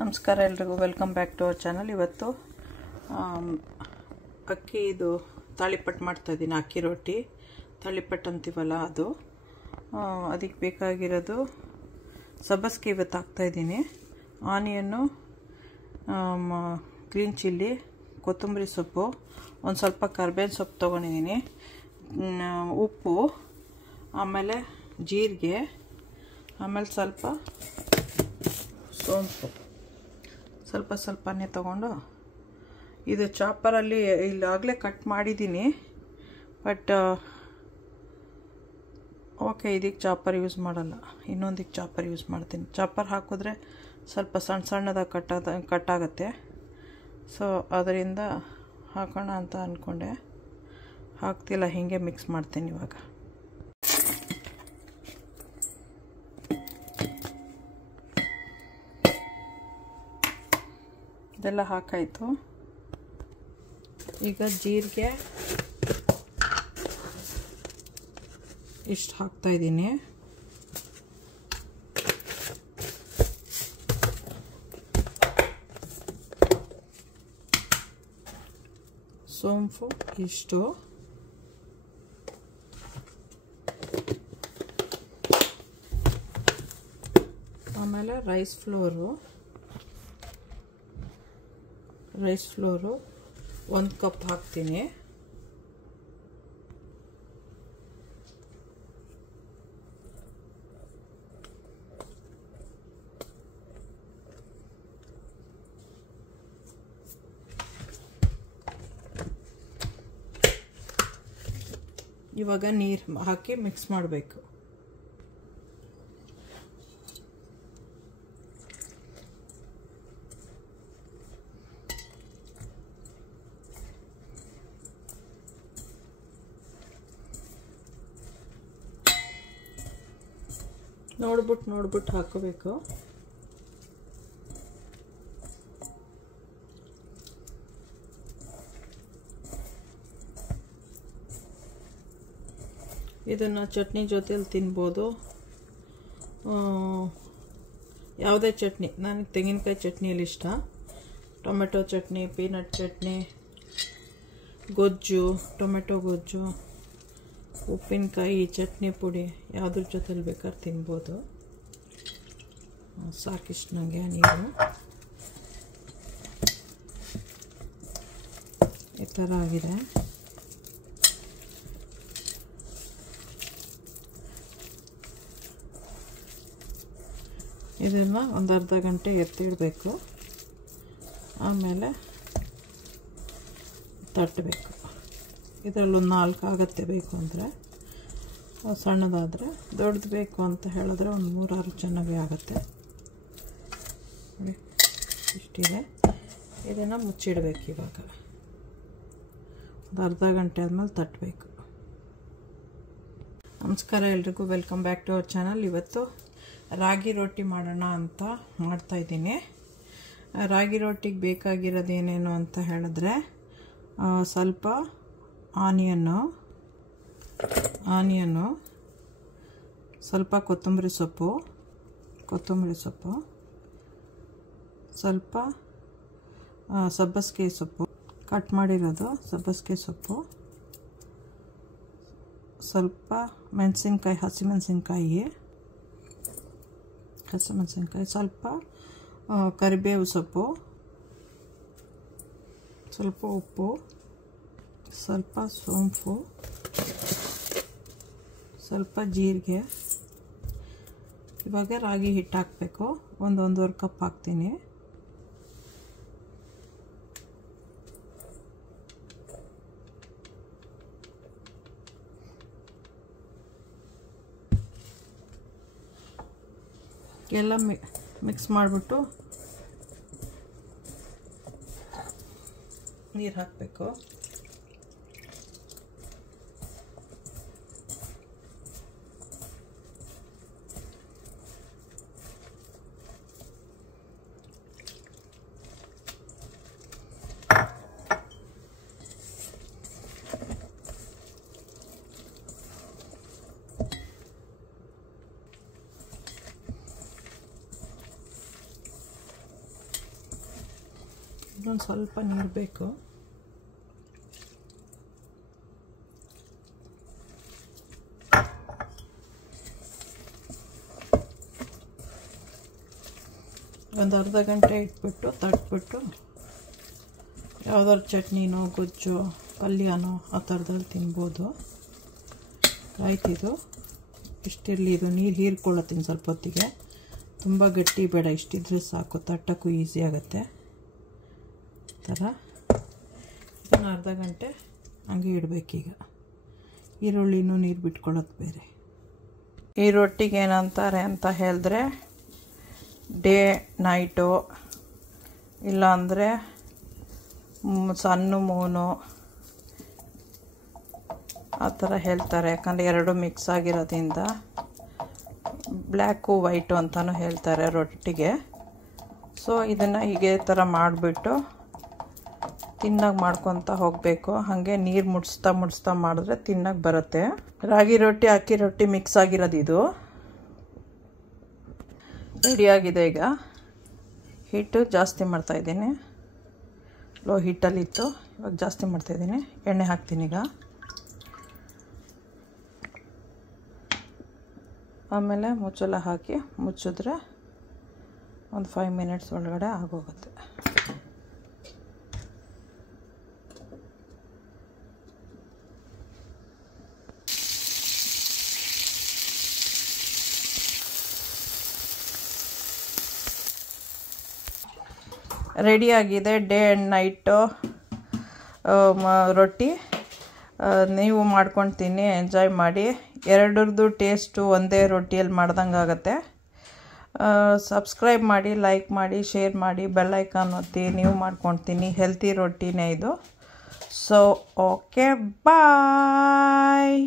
ನಮಸ್ಕಾರ ಎಲ್ರಿಗೂ welcome back to our channel. ಇವತ್ತು ಅಕ್ಕಿ ಇದು ತಾಳಿಪಟ್ಟು ಮಾಡ್ತಾಯಿದ್ದೀನಿ. ಅಕ್ಕಿ ರೊಟ್ಟಿ ತಾಳಿಪಟ್ಟು ಅಂತೀವಲ್ಲ ಅದು. ಅದಕ್ಕೆ ಬೇಕಾಗಿರೋದು ಸಬ್ಬಸಿಗೆ ಇವತ್ತು ಹಾಕ್ತಾಯಿದ್ದೀನಿ. ಆನಿಯನ್ನು, ಗ್ರೀನ್ ಚಿಲ್ಲಿ, ಕೊತ್ತಂಬರಿ ಸೊಪ್ಪು, ಒಂದು ಸ್ವಲ್ಪ ಕರ್ಬೇವಿನ ಸೊಪ್ಪು ತೊಗೊಂಡಿದ್ದೀನಿ, ಉಪ್ಪು, ಆಮೇಲೆ ಜೀರಿಗೆ, ಆಮೇಲೆ ಸ್ವಲ್ಪ ಸೋಂಪು ಸ್ವಲ್ಪನೇ ತೊಗೊಂಡು ಇದು ಚಾಪರಲ್ಲಿ ಇಲ್ಲಾಗಲೇ ಕಟ್ ಮಾಡಿದ್ದೀನಿ. ಬಟ್ ಓಕೆ, ಇದಕ್ಕೆ ಚಾಪರ್ ಯೂಸ್ ಮಾಡಲ್ಲ, ಇನ್ನೊಂದಕ್ಕೆ ಚಾಪರ್ ಯೂಸ್ ಮಾಡ್ತೀನಿ. ಚಾಪರ್ ಹಾಕಿದ್ರೆ ಸ್ವಲ್ಪ ಸಣ್ಣದಾಗಿ ಕಟ್ಟಾಗತ್ತೆ. ಸೊ ಅದರಿಂದ ಹಾಕೋಣ ಅಂತ ಅಂದ್ಕೊಂಡೆ, ಹಾಕ್ತಿಲ್ಲ, ಹೀಗೆ ಮಿಕ್ಸ್ ಮಾಡ್ತೀನಿ. ಇವಾಗ ಇದೆಲ್ಲ ಹಾಕಾಯಿತು. ಈಗ ಜೀರಿಗೆ ಇಷ್ಟು ಹಾಕ್ತಾಯಿದ್ದೀನಿ. ಸೋಂಪು ಇಷ್ಟು, ಆಮೇಲೆ ರೈಸ್ ಫ್ಲೋರು 1 ಕಪ್ ಹಾಕ್ತೀನಿ. ಇವಾಗ ನೀರು ಹಾಕಿ ಮಿಕ್ಸ್ ಮಾಡಬೇಕು. ನೋಡ್ಬಿಟ್ಟು ಹಾಕೋಬೇಕು. ಇದನ್ನು ಚಟ್ನಿ ಜೊತೆಲಿ ತಿನ್ಬೋದು, ಯಾವುದೇ ಚಟ್ನಿ. ನನಗೆ ತೆಂಗಿನಕಾಯಿ ಚಟ್ನಿಯಲ್ಲಿ ಇಷ್ಟ, ಟೊಮೆಟೊ ಚಟ್ನಿ, ಪೀನಟ್ ಚಟ್ನಿ, ಗೊಜ್ಜು, ಟೊಮೆಟೊ ಗೊಜ್ಜು, ಉಪ್ಪಿನಕಾಯಿ, ಚಟ್ನಿ ಪುಡಿ, ಯಾವುದ್ರ ಜೊತೆಲಿ ಬೇಕಾದ್ರೆ ತಿನ್ಬೋದು. ಸಾಕಿಷ್ಟು ನನಗೆ ನೀರು ಈ ಥರ ಆಗಿದೆ. ಇದನ್ನು ಒಂದು ಅರ್ಧ ಗಂಟೆ ಎತ್ತಿಡಬೇಕು. ಆಮೇಲೆ ತಟ್ಟಬೇಕು. ಇದರಲ್ಲೊಂದು 4 ಆಗುತ್ತೆ ಬೇಕು ಅಂದರೆ, ಸಣ್ಣದಾದರೆ. ದೊಡ್ಡದು ಬೇಕು ಅಂತ ಹೇಳಿದ್ರೆ ಒಂದು 3-6 ಚೆನ್ನಾಗಿ ಆಗುತ್ತೆ. ನೋಡಿ ಇಷ್ಟಿದೆ. ಇದನ್ನು ಮುಚ್ಚಿಡಬೇಕು. ಇವಾಗ ಒಂದು ಅರ್ಧ ಗಂಟೆ ಆದಮೇಲೆ ತಟ್ಟಬೇಕು. ನಮಸ್ಕಾರ ಎಲ್ರಿಗೂ welcome back to our channel. ಇವತ್ತು ರಾಗಿ ರೊಟ್ಟಿ ಮಾಡೋಣ ಅಂತ ಮಾಡ್ತಾಯಿದ್ದೀನಿ. ರಾಗಿ ರೊಟ್ಟಿಗೆ ಬೇಕಾಗಿರೋದು ಏನೇನು ಅಂತ ಹೇಳಿದ್ರೆ, ಸ್ವಲ್ಪ ಆನಿಯನ್ನು, ಸ್ವಲ್ಪ ಕೊತ್ತಂಬರಿ ಸೊಪ್ಪು, ಸ್ವಲ್ಪ ಸಬ್ಬಸಿಗೆ ಸೊಪ್ಪು ಕಟ್ ಮಾಡಿರೋದು, ಸಬ್ಬಸಿಗೆ ಸೊಪ್ಪು, ಸ್ವಲ್ಪ ಮೆಣಸಿನ್ಕಾಯಿ, ಹಸಿಮೆಣಸಿನ್ಕಾಯಿ, ಸ್ವಲ್ಪ ಕರಿಬೇವು ಸೊಪ್ಪು, ಸ್ವಲ್ಪ ಉಪ್ಪು, ಸ್ವಲ್ಪ ಸೋಂಪು, ಸ್ವಲ್ಪ ಜೀರಿಗೆ. ಇವಾಗ ರಾಗಿ ಹಿಟ್ಟು ಹಾಕಬೇಕು. 1-1.5 ಕಪ್ ಹಾಕ್ತೀನಿ. ಎಲ್ಲ ಮಿಕ್ಸ್ ಮಾಡಿಬಿಟ್ಟು ನೀರು ಹಾಕಬೇಕು. ಇನ್ನೊಂದು ಸ್ವಲ್ಪ ನೀರು ಬೇಕು. ಒಂದು ಅರ್ಧ ಗಂಟೆ ಇಟ್ಬಿಟ್ಟು ತಟ್ಬಿಟ್ಟು ಯಾವ್ದಾದ್ರು ಚಟ್ನಿನೋ ಗೊಜ್ಜು ಪಲ್ಯನೋ ಆ ಥರದಲ್ಲಿ ತಿನ್ಬೋದು. ಆಯ್ತಿದು ಇಷ್ಟಿರಲಿ. ಇದು ನೀರು ಹೀರ್ಕೊಳ್ಳತ್ತೀನಿ ಸ್ವಲ್ಪ ಹೊತ್ತಿಗೆ. ತುಂಬ ಗಟ್ಟಿ ಬೇಡ, ಇಷ್ಟಿದ್ರೆ ಸಾಕು. ತಟ್ಟಕ್ಕೂ ಈಸಿ ಆಗುತ್ತೆ. ಈ ಥರ ಇದನ್ನು ಅರ್ಧ ಗಂಟೆ ಹಂಗೆ ಇಡಬೇಕೀಗ. ಈರುಳ್ಳಿನೂ ನೀರು ಬಿಟ್ಕೊಳ್ಳೋದು ಬೇರೆ. ಈ ರೊಟ್ಟಿಗೆ ಏನಂತಾರೆ ಅಂತ ಹೇಳಿದ್ರೆ ಡೇ ನೈಟು, ಇಲ್ಲಾಂದರೆ ಸಣ್ಣ ಮೂನು ಆ ಥರ ಹೇಳ್ತಾರೆ. ಯಾಕಂದರೆ ಎರಡು ಮಿಕ್ಸ್ ಆಗಿರೋದ್ರಿಂದ ಬ್ಲ್ಯಾಕು ವೈಟು ಅಂತಲೂ ಹೇಳ್ತಾರೆ ರೊಟ್ಟಿಗೆ. ಸೊ ಇದನ್ನು ಹೀಗೆ ಥರ ಮಾಡಿಬಿಟ್ಟು ತಿನ್ನಾಗ ಮಾಡ್ಕೊತ ಹೋಗಬೇಕು. ಹಾಗೆ ನೀರು ಮುಡಿಸ್ತಾ ಮಾಡಿದ್ರೆ ತಿನ್ನಕ್ಕೆ ಬರುತ್ತೆ. ರಾಗಿ ರೊಟ್ಟಿ ಅಕ್ಕಿ ರೊಟ್ಟಿ ಮಿಕ್ಸ್ ಆಗಿರೋದು ಇದು ರೆಡಿಯಾಗಿದೆ. ಈಗ ಹಿಟ್ಟು ಜಾಸ್ತಿ ಮಾಡ್ತಾಯಿದ್ದೀನಿ. ಲೋ ಹಿಟ್ಟಲ್ಲಿತ್ತು, ಇವಾಗ ಜಾಸ್ತಿ ಮಾಡ್ತಾಯಿದ್ದೀನಿ. ಎಣ್ಣೆ ಹಾಕ್ತೀನಿ ಈಗ. ಆಮೇಲೆ ಮುಚ್ಚಳ ಹಾಕಿ ಮುಚ್ಚಿದ್ರೆ ಒಂದು 5 ಮಿನಿಟ್ಸ್ ಒಳಗಡೆ ಆಗೋಗುತ್ತೆ. ರೆಡಿಯಾಗಿದೆ ಡೇ ಆ್ಯಂಡ್ ನೈಟು ರೊಟ್ಟಿ. ನೀವು ಮಾಡ್ಕೊಂಡು ತಿನ್ನಿ, ಎಂಜಾಯ್ ಮಾಡಿ. ಎರಡರದ್ದು ಟೇಸ್ಟು ಒಂದೇ ರೊಟ್ಟಿಯಲ್ಲಿ ಮಾಡ್ದಂಗೆ ಆಗುತ್ತೆ. ಸಬ್ಸ್ಕ್ರೈಬ್ ಮಾಡಿ, ಲೈಕ್ ಮಾಡಿ, ಶೇರ್ ಮಾಡಿ, ಬೆಲ್ ಐಕಾನ್ ಒತ್ತಿ. ನೀವು ಮಾಡ್ಕೊಂಡು ತಿನ್ನಿ. ಹೆಲ್ತಿ ರೊಟ್ಟಿನೇ ಇದು. ಸೊ ಓಕೆ, ಬಾಯ್.